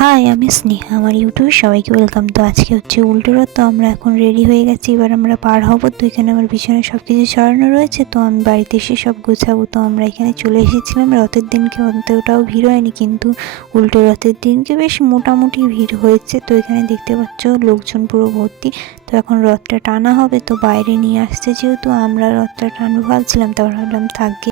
High, আমি স্নেহা। আমার ইউটিউবে সবাইকে ওয়েলকাম। তো আজকে হচ্ছে উল্টো রথ। তো আমরা এখন রেডি হয়ে গেছি, এবার আমরা পার হব। তো এখানে আমার পিছনে সব কিছু সরানো রয়েছে, তো আমি বাড়িতে এসে সব গোছাবো। তো আমরা এখানে চলে এসেছিলাম রথের দিনকে, অতটাও ভিড় হয়নি, কিন্তু উল্টো রথের দিনকে বেশ মোটামুটি ভিড় হয়েছে। তো এখানে দেখতে পাচ্ছ লোকজন পুরো ভর্তি। তো এখন রথটা টানা হবে, তো বাইরে নিয়ে আসছে যেহেতু, আমরা রথটা টানবো ভাবছিলাম, তারপর ভাবলাম থাকবে।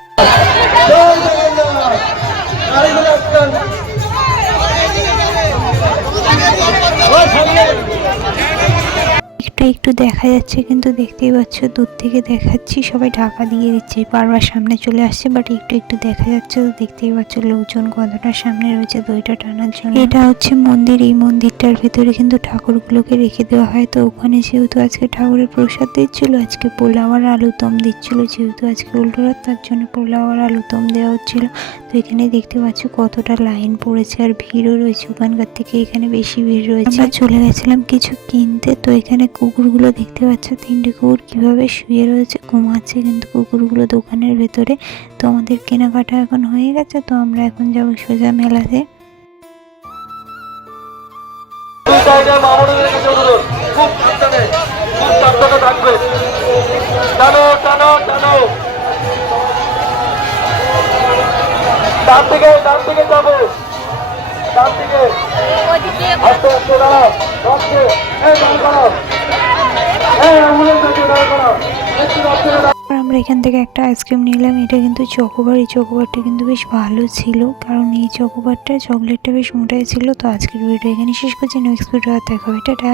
একটু একটু দেখা যাচ্ছে, কিন্তু দেখতেই পাচ্ছ দূর থেকে দেখাচ্ছি সবাই ঢাকা দিয়ে দিচ্ছে, বারবার সামনে চলে আসছে, বাট একটু একটু দেখা যাচ্ছে। তো দেখতেই পাচ্ছ লোকজন কতটা সামনে রয়েছে দইটা টানার জন্য। এটা হচ্ছে মন্দির, এই মন্দিরটার ভেতরে কিন্তু ঠাকুরগুলোকে রেখে দেওয়া হয়। তো ওখানে যেহেতু আজকে ঠাকুরের প্রসাদ দিচ্ছিল, আজকে পোলাও আর আলুদম দিচ্ছিল, যেহেতু আজকে উল্টো রথ তার জন্য পোলাও আর আলুদম দেওয়া হচ্ছিল। তো এখানে দেখতে পাচ্ছ কতটা লাইন পড়েছে আর ভিড়ও রয়েছে, ওখানকার থেকে এখানে বেশি ভিড় রয়েছে। আমরা চলে গেছিলাম কিছু কিনতে। তো এখানে কুকুরগুলো দেখতে পাচ্ছ, 3টে কুকুর কিভাবে শুয়ে রয়েছে, ঘুমাচ্ছে কিন্তু কুকুরগুলো দোকানের ভেতরে। তো আমাদের কেনাকাটা এখন হয়ে গেছে, তো আমরা এখন যাবো সোজা মেলাতে। ডান দিকে যাবো, ডান দিকে আস্তে আস্তে দাঁড়াও, রাখছে দাঁড় করাও, অ্যাম্বুলেন্স আছে দাঁড় করাও, একটু রাখছে। আমরা এখান থেকে একটা আইসক্রিম নিলাম, এটা কিন্তু চকোবার। এই চকোবারটা কিন্তু বেশ ভালো ছিল, কারণ এই চকোবারটা চকলেটটা বেশ মোটাই ছিল। তো আজকের ভিডিও এখানে শেষ করছি, নেক্সট ভিডিও দেখা হবে, টাটা।